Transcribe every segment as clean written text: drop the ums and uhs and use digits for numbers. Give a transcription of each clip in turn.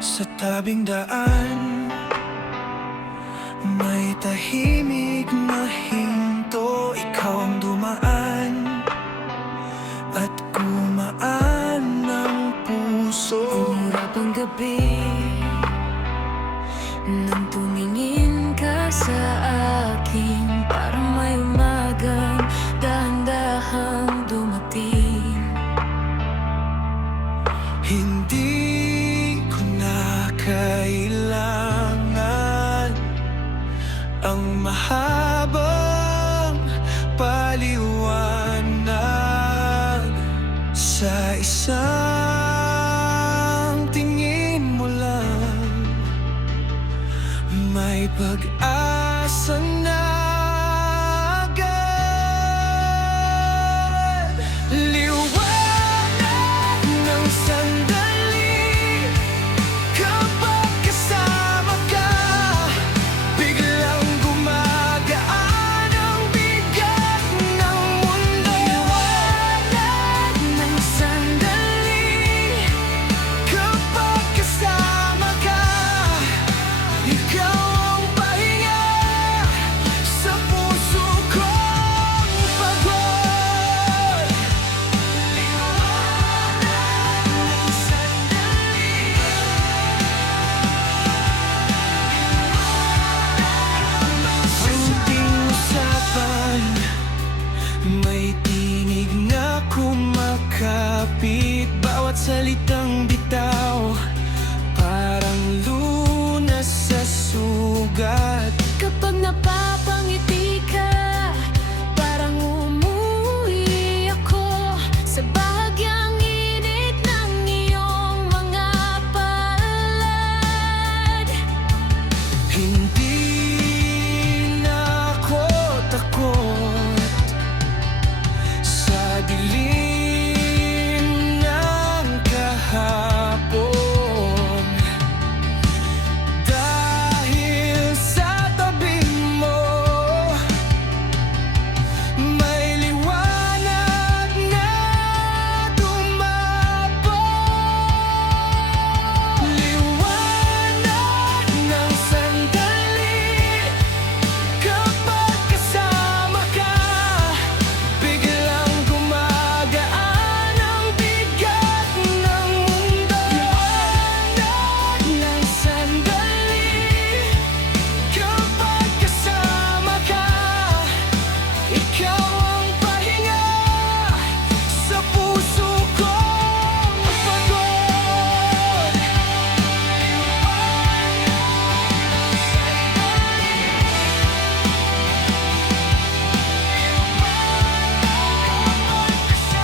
Sa tabing daan, may tahimik na hinto. Ikaw ang dumaan at gumaan ng puso. Umurap ang gabi nang tumingin ka sa akin. Parang may umagang dahan-dahang dumating. Hindi ko na kailangan ang mahabang paliwanag. Sa isang tingin mo lang, may pag-asa na agad. Liwanag ng sandali kapag kasama ka. Biglang gumagaan ang bigat ng mundo. Liwanag ng sandali Kapag kasama ka, ikaw ang pahinga sa puso kong pagod. Liwanag ng sandali. Unting usapan, may tinig na kumakapit. Bawat salitang bitaw, parang lunas sa sugat. kapag napapangiti ka. Parang umuwi ako sa bahagyang init ng iyong mga palad. Hindi na ako takot sa dilim ng kahapon, dahil sa tabi mo may liwanag na tumabog. Liwanag ng sandali kapag kasama ka. Biglang gumagaan ang bigat ng mundo. Liwanag ng sandali kapag kasama ka. Ikaw ang pahinga sa puso kong pagod.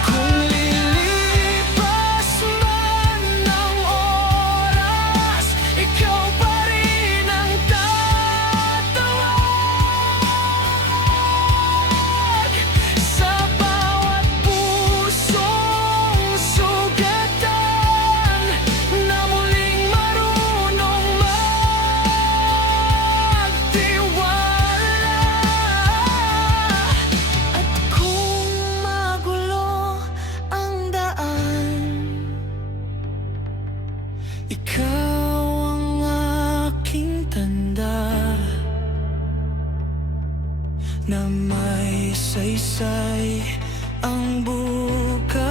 Kung lilipas man ang oras, ikaw pa rin ang tatawag. Sa bawat pusong sugatan na muling marunong magtiwala. At kung magulo ang daan, Ikaw ang aking tanda na may saysay ang bukas.